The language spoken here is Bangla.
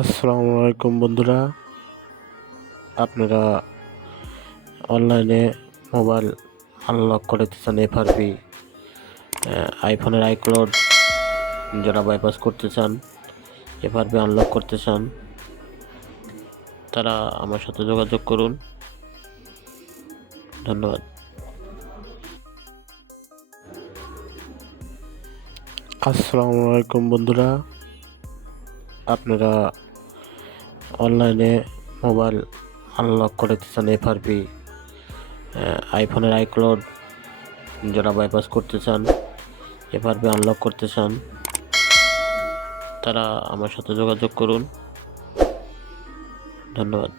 আসসালামু আলাইকুম বন্ধুরা, আপনারা অনলাইনে মোবাইল আনলক করতে চান। এফআরপি আইফোনের আইক্লাউড যারা বাইপাস করতে চান, এফআরপি আনলক করতে চান, তারা আমার সাথে যোগাযোগ করুন। ধন্যবাদ। আসসালামু আলাইকুম বন্ধুরা, আপনারা অনলাইনে মোবাইল আনলক করতে চান। এফআরপি আইফোনের আইক্লাউড যারা বাইপাস করতে চান, এফআরপি আনলক করতে চান, তারা আমার সাথে যোগাযোগ করুন। ধন্যবাদ।